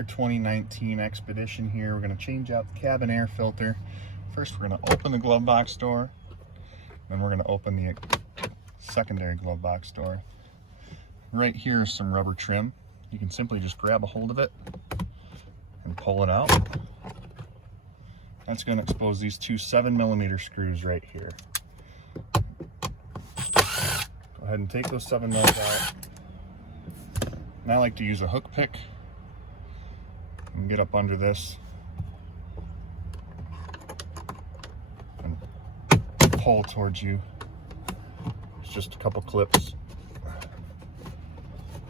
our 2019 Expedition here. We're going to change out the cabin air filter. First, we're going to open the glove box door. Then we're going to open the secondary glove box door. Right here is some rubber trim. You can simply just grab a hold of it and pull it out. That's going to expose these two 7mm screws right here. Go ahead and take those 7mm out. And I like to use a hook pick and get up under this and pull towards you. It's just a couple clips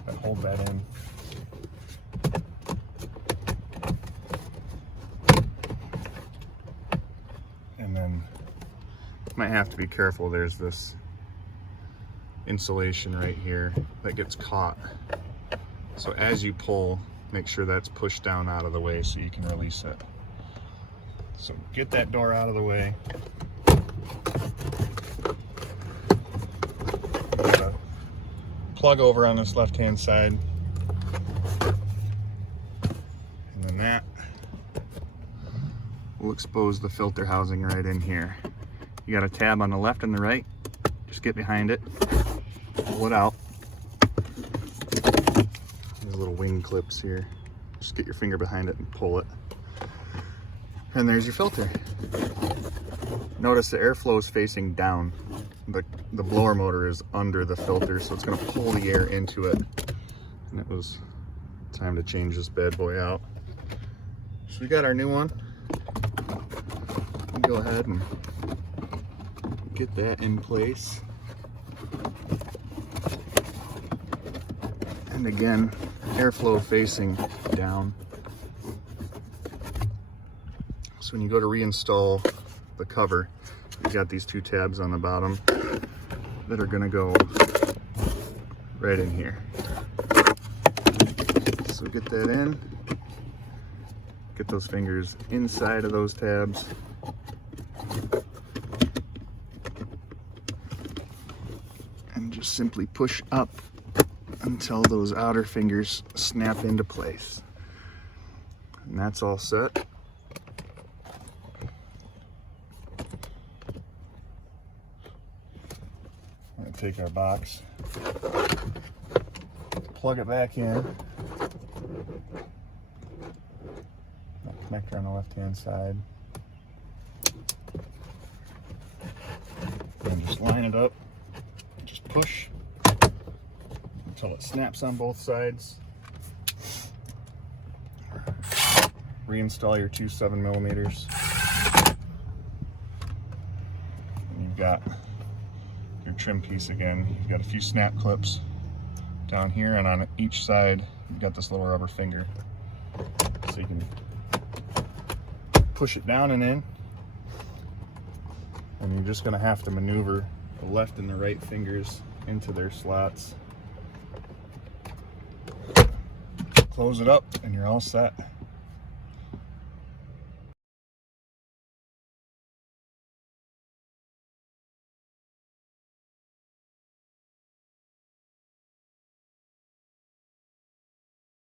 that hold that in. And then might have to be careful. There's this insulation right here that gets caught. So as you pull, make sure that's pushed down out of the way so you can release it. So get that door out of the way. Got a plug over on this left-hand side. And then that will expose the filter housing right in here. You got a tab on the left and the right. Just get behind it, pull it out. These little wing clips here. Just get your finger behind it and pull it. And there's your filter. Notice the airflow is facing down. The blower motor is under the filter, so it's going to pull the air into it. And it was time to change this bad boy out. So we got our new one. We'll go ahead and get that in place. And again, airflow facing down. So when you go to reinstall the cover, you got these two tabs on the bottom that are going to go right in here. So get that in. Get those fingers inside of those tabs. And just simply push up until those outer fingers snap into place. And that's all set. I'm going to take our box, plug it back in. Connector on the left-hand side. And just line it up. Just push until it snaps on both sides. Reinstall your two 7mm. And you've got your trim piece again. You've got a few snap clips down here, and on each side you've got this little rubber finger. So you can push it down and in. And you're just going to have to maneuver the left and the right fingers into their slots. Close it up and you're all set.